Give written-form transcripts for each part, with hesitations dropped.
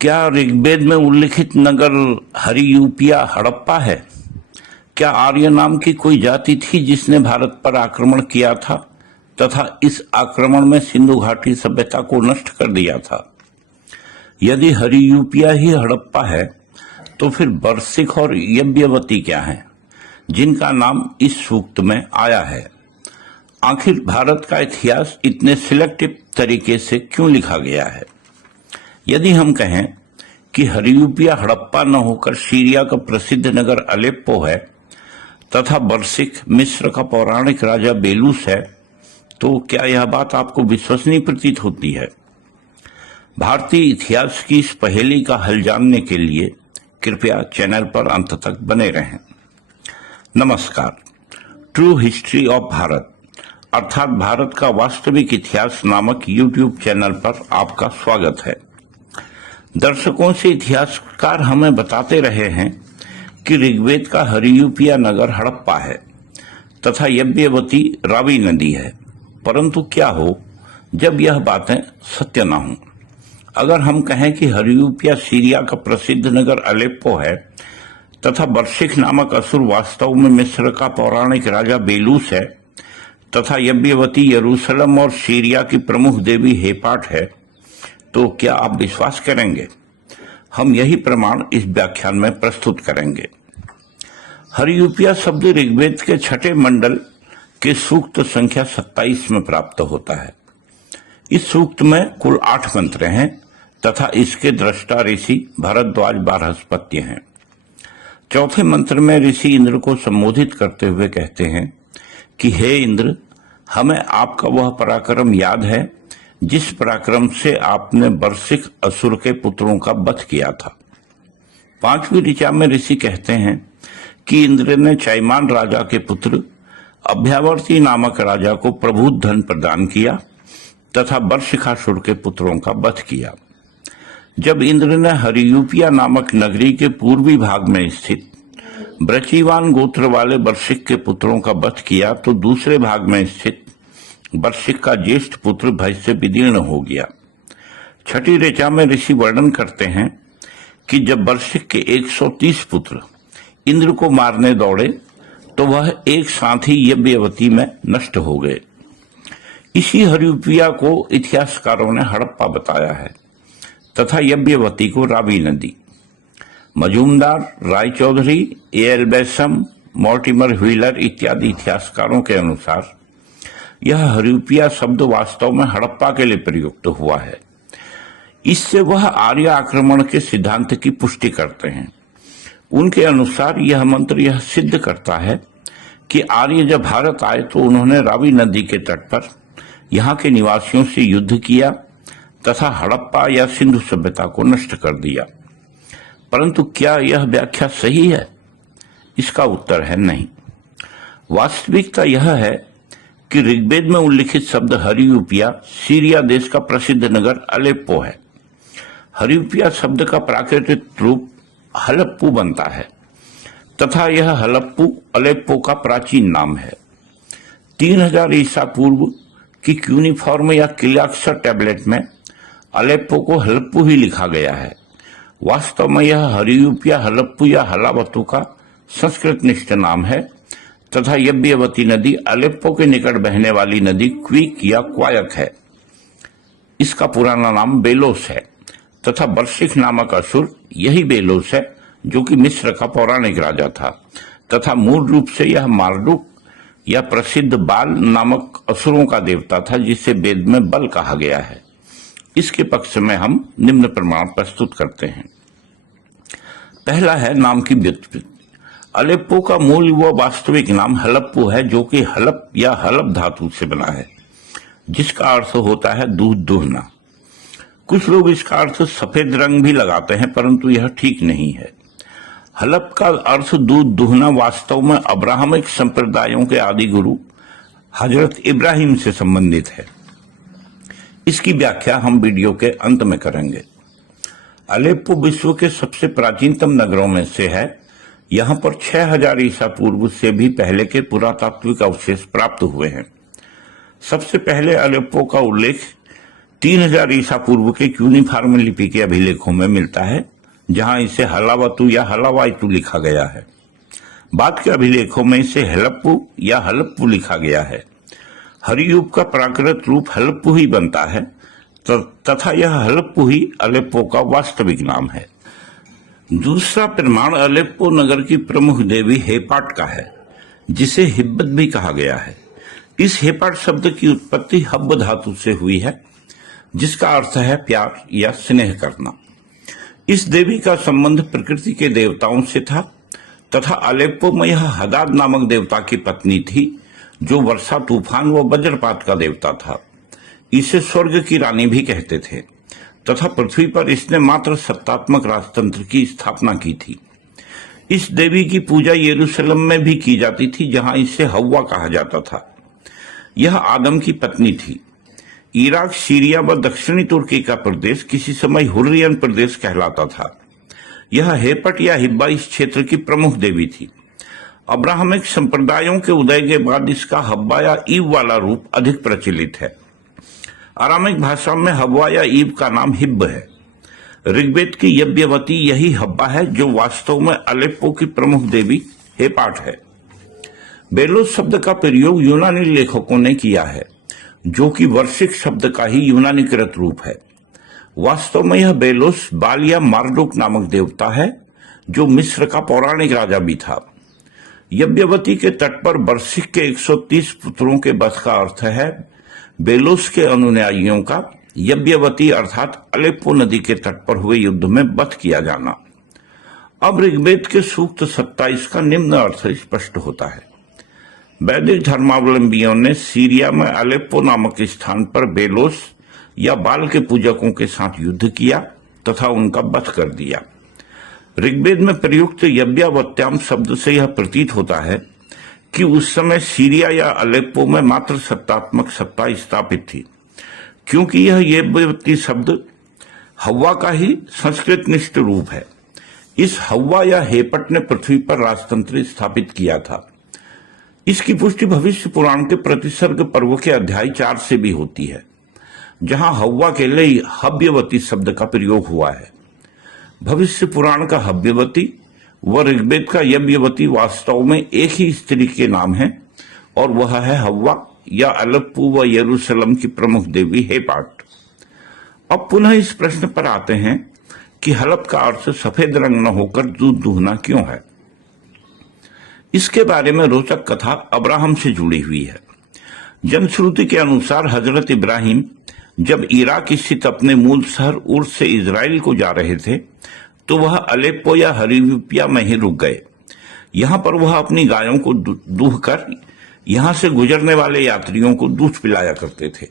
क्या ऋग्वेद में उल्लिखित नगर हरियूपिया हड़प्पा है? क्या आर्य नाम की कोई जाति थी जिसने भारत पर आक्रमण किया था तथा इस आक्रमण में सिंधु घाटी सभ्यता को नष्ट कर दिया था? यदि हरियूपिया ही हड़प्पा है तो फिर बरसिक और यज्ञवती क्या हैं, जिनका नाम इस सूक्त में आया है? आखिर भारत का इतिहास इतने सिलेक्टिव तरीके से क्यों लिखा गया है? यदि हम कहें कि हरियूपिया हड़प्पा न होकर सीरिया का प्रसिद्ध नगर अलेप्पो है तथा बरसिक मिस्र का पौराणिक राजा बेलूस है, तो क्या यह बात आपको विश्वसनीय प्रतीत होती है? भारतीय इतिहास की इस पहेली का हल जानने के लिए कृपया चैनल पर अंत तक बने रहें। नमस्कार। ट्रू हिस्ट्री ऑफ भारत अर्थात भारत का वास्तविक इतिहास नामक यूट्यूब चैनल पर आपका स्वागत है। दर्शकों से इतिहासकार हमें बताते रहे हैं कि ऋग्वेद का हरियूपिया नगर हड़प्पा है तथा यज्ञवती रावी नदी है, परंतु क्या हो जब यह बातें सत्य न हों? अगर हम कहें कि हरियूपिया सीरिया का प्रसिद्ध नगर अलेप्पो है तथा बरसिक नामक असुर वास्तव में मिस्र का पौराणिक राजा बेलूस है तथा यज्ञवती यरूशलेम और सीरिया की प्रमुख देवी हेपाट है, तो क्या आप विश्वास करेंगे? हम यही प्रमाण इस व्याख्यान में प्रस्तुत करेंगे। हरियूपिया शब्द ऋग्वेद के छठे मंडल के सूक्त संख्या 27 में प्राप्त होता है। इस सूक्त में कुल 8 मंत्र हैं तथा इसके दृष्टा ऋषि भरद्वाज बृहस्पत्य हैं। चौथे मंत्र में ऋषि इंद्र को संबोधित करते हुए कहते हैं कि हे इंद्र, हमें आपका वह पराक्रम याद है जिस पराक्रम से आपने बरसिक असुर के पुत्रों का वध किया था। 5वीं ऋचा में ऋषि कहते हैं कि इंद्र ने चाइमान राजा के पुत्र अभ्यावर्ती नामक राजा को प्रभुत धन प्रदान किया तथा बरसिकासुर के पुत्रों का वध किया। जब इंद्र ने हरियूपिया नामक नगरी के पूर्वी भाग में स्थित ब्रचीवान गोत्र वाले बरसिक के पुत्रों का वध किया तो दूसरे भाग में स्थित बरसिक का ज्येष्ठ पुत्र भय से विदीर्ण हो गया। छठी ऋचा में ऋषि वर्णन करते हैं कि जब बरसिक के 130 पुत्र इंद्र को मारने दौड़े तो वह एक साथ ही यज्ञवती में नष्ट हो गए। इसी हरियूपिया को इतिहासकारों ने हड़प्पा बताया है तथा यज्ञवती को रावी नदी। Majumdar, Raychaudhuri, A L. Basham, Mortimer Wheeler इत्यादि इतिहासकारों के अनुसार यह हरियूपिया शब्द वास्तव में हड़प्पा के लिए प्रयुक्त हुआ है। इससे वह आर्य आक्रमण के सिद्धांत की पुष्टि करते हैं। उनके अनुसार यह मंत्र यह सिद्ध करता है कि आर्य जब भारत आए तो उन्होंने रावी नदी के तट पर यहाँ के निवासियों से युद्ध किया तथा हड़प्पा या सिंधु सभ्यता को नष्ट कर दिया। परंतु क्या यह व्याख्या सही है? इसका उत्तर है नहीं। वास्तविकता यह है कि ऋग्वेद में उल्लिखित शब्द हरियूपिया सीरिया देश का प्रसिद्ध नगर अलेप्पो है। हरियूपिया शब्द का प्राकृतिक रूप हलप्पू बनता है तथा यह हलप्पू अलेप्पो का प्राचीन नाम है। 3000 ईसा पूर्व की क्यूनिफॉर्म या किलाक्षर टैबलेट में अलेप्पो को हलप्पू ही लिखा गया है। वास्तव में यह हरियूपिया हलप्पू या हलावतु का संस्कृत निष्ठ नाम है तथा यज्ञवती नदी अलेप्पो के निकट बहने वाली नदी क्वीक या क्वायक है। इसका पुराना नाम बेलोस है तथा बरसिक नामक असुर यही बेलोस है जो कि मिस्र का पौराणिक राजा था तथा मूल रूप से यह मार्डुक या प्रसिद्ध बाल नामक असुरों का देवता था जिसे वेद में बल कहा गया है। इसके पक्ष में हम निम्न प्रमाण प्रस्तुत करते हैं। पहला है नाम की व्युत्पत्ति। अलेप्पो का मूल व वास्तविक नाम हलप्पू है जो कि हलप या हलप धातु से बना है जिसका अर्थ होता है दूध दुहना। कुछ लोग इसका अर्थ सफेद रंग भी लगाते हैं परंतु यह ठीक नहीं है। हलप का अर्थ दूध दुहना वास्तव में अब्राहमिक संप्रदायों के आदि गुरु हजरत इब्राहिम से संबंधित है। इसकी व्याख्या हम वीडियो के अंत में करेंगे। अलेप्पो विश्व के सबसे प्राचीनतम नगरों में से है। यहाँ पर 6000 ईसा पूर्व से भी पहले के पुरातात्विक अवशेष प्राप्त हुए हैं। सबसे पहले अलेप्पो का उल्लेख 3000 ईसा पूर्व के क्यूनिफॉर्म लिपि के अभिलेखों में मिलता है, जहां इसे हलावतु या हलावाइतु लिखा गया है। बाद के अभिलेखों में इसे हलप्पु या हलप्पु लिखा गया है। हरियूप का प्राकृत रूप हलप्पु ही बनता है तथा यह हलप्पु ही अलेप्पो का वास्तविक नाम है। दूसरा प्रमाण अलेप्पो नगर की प्रमुख देवी हेपाट का है, जिसे हिब्बत भी कहा गया है। इस हेपाट शब्द की उत्पत्ति हब्ब धातु से हुई है, जिसका अर्थ है प्यार या स्नेह करना। इस देवी का संबंध प्रकृति के देवताओं से था तथा अलेप्पो में यह हदाद नामक देवता की पत्नी थी, जो वर्षा, तूफान व वज्रपात का देवता था। इसे स्वर्ग की रानी भी कहते थे तथा पृथ्वी पर इसने मात्र सत्तात्मक राजतंत्र की स्थापना की थी। इस देवी की पूजा यरूशलेम में भी की जाती थी, जहां इसे हव्वा कहा जाता था। यह आदम की पत्नी थी। इराक, सीरिया व दक्षिणी तुर्की का प्रदेश किसी समय हुर्रियन प्रदेश कहलाता था। यह हेपट या हिब्बा इस क्षेत्र की प्रमुख देवी थी। अब्राहमिक संप्रदायों के उदय के बाद इसका हब्बा या ईव वाला रूप अधिक प्रचलित है। अरामिक भाषा में हव्वा या ईव का नाम हिब्ब है। ऋग्वेद की यज्ञवती यही हब्बा है, जो वास्तव में अलेप्पो की प्रमुख देवी हेपाट है। बेलोस शब्द का प्रयोग यूनानी लेखकों ने किया है, जो कि वर्षिक शब्द का ही यूनानीकृत रूप है। वास्तव में यह बेलोस बाल या मार्डुक नामक देवता है, जो मिस्र का पौराणिक राजा भी था। यज्ञवती के तट पर वर्षिक के 130 पुत्रों के वध का अर्थ है बेलोस के अनुयायियों का यज्ञवती अर्थात अलेप्पो नदी के तट पर हुए युद्ध में वध किया जाना। अब ऋग्वेद के सूक्त 27 का निम्न अर्थ स्पष्ट होता है। वैदिक धर्मावलंबियों ने सीरिया में अलेप्पो नामक स्थान पर बेलोस या बाल के पूजकों के साथ युद्ध किया तथा उनका वध कर दिया। ऋग्वेद में प्रयुक्त यज्ञवत्याम शब्द से यह प्रतीत होता है कि उस समय सीरिया या अलेप्पो में मात्र सत्तात्मक सत्ता स्थापित थी, क्योंकि यह यज्ञवती शब्द हव्वा का ही संस्कृतनिष्ठ रूप है। इस हव्वा या हेपट ने पृथ्वी पर राजतंत्र स्थापित किया था। इसकी पुष्टि भविष्य पुराण के प्रतिसर्ग पर्व के अध्याय 4 से भी होती है, जहां हव्वा के लिए हव्यवती शब्द का प्रयोग हुआ है। भविष्य पुराण का हव्यवती व ऋग्वेद का यज्ञवती वास्तव में एक ही स्त्री के नाम है, और वह है हव्वा या अलेप्पो व यरूशलेम की प्रमुख देवी हेपाट। अब पुनः इस प्रश्न पर आते हैं कि हलप का अर्थ सफेद रंग न होकर दूध दुहना क्यों है। इसके बारे में रोचक कथा अब्राहम से जुड़ी हुई है। जनश्रुति के अनुसार हजरत इब्राहिम जब इराक स्थित अपने मूल शहर उर से इजराइल को जा रहे थे, तो वह अलेप्पो या हरियूपिया में ही रुक गए। यहां पर वह अपनी गायों को दूह कर यहां से गुजरने वाले यात्रियों को दूध पिलाया करते थे।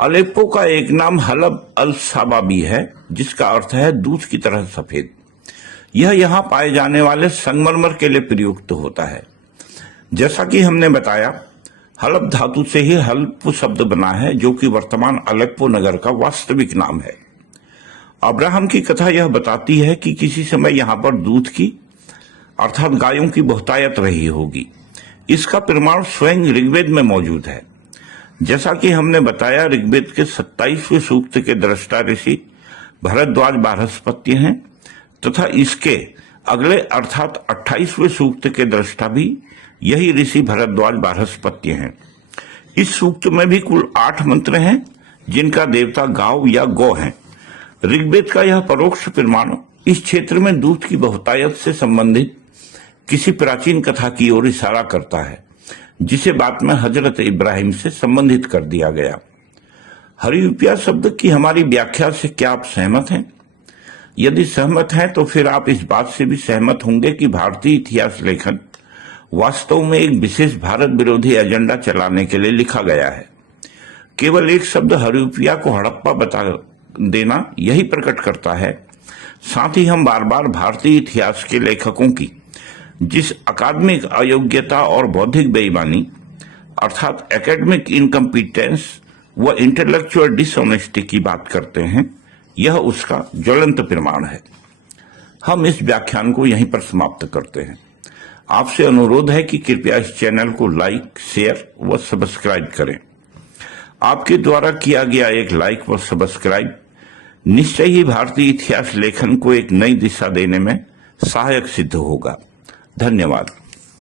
अलेप्पो का एक नाम हलब अल साबा भी है, जिसका अर्थ है दूध की तरह सफेद। यह यहाँ पाए जाने वाले संगमरमर के लिए प्रयुक्त होता है। जैसा कि हमने बताया, हलब धातु से ही हलप्पो शब्द बना है, जो कि वर्तमान अलेप्पो नगर का वास्तविक नाम है। अब्राहम की कथा यह बताती है कि किसी समय यहाँ पर दूध की अर्थात गायों की बहुतायत रही होगी। इसका प्रमाण स्वयं ऋग्वेद में मौजूद है। जैसा कि हमने बताया, ऋग्वेद के 27वें सूक्त के दृष्टा ऋषि भरद्वाज बृहस्पति हैं तथा इसके अगले अर्थात 28वें सूक्त के दृष्टा भी यही ऋषि भरद्वाज बृहस्पति हैं। इस सूक्त में भी कुल 8 मंत्र हैं, जिनका देवता गाव या गौ है। ऋग्वेद का यह परोक्ष प्रमाण इस क्षेत्र में दूध की बहुतायत से संबंधित किसी प्राचीन कथा की ओर इशारा करता है, जिसे बाद में हजरत इब्राहिम से संबंधित कर दिया गया। हरियूपिया शब्द की हमारी व्याख्या से क्या आप सहमत हैं? यदि सहमत हैं तो फिर आप इस बात से भी सहमत होंगे कि भारतीय इतिहास लेखन वास्तव में एक विशेष भारत विरोधी एजेंडा चलाने के लिए लिखा गया है। केवल एक शब्द हरियूपिया को हड़प्पा बता देना यही प्रकट करता है। साथ ही हम बार बार भारतीय इतिहास के लेखकों की जिस अकादमिक अयोग्यता और बौद्धिक बेईमानी अर्थात एकेडमिक इनकम्पिटेंस व इंटेलेक्चुअल डिसऑनेस्टी की बात करते हैं, यह उसका ज्वलंत प्रमाण है। हम इस व्याख्यान को यहीं पर समाप्त करते हैं। आपसे अनुरोध है कि कृपया इस चैनल को लाइक, शेयर व सब्सक्राइब करें। आपके द्वारा किया गया एक लाइक व सब्सक्राइब निश्चय ही भारतीय इतिहास लेखन को एक नई दिशा देने में सहायक सिद्ध होगा। धन्यवाद।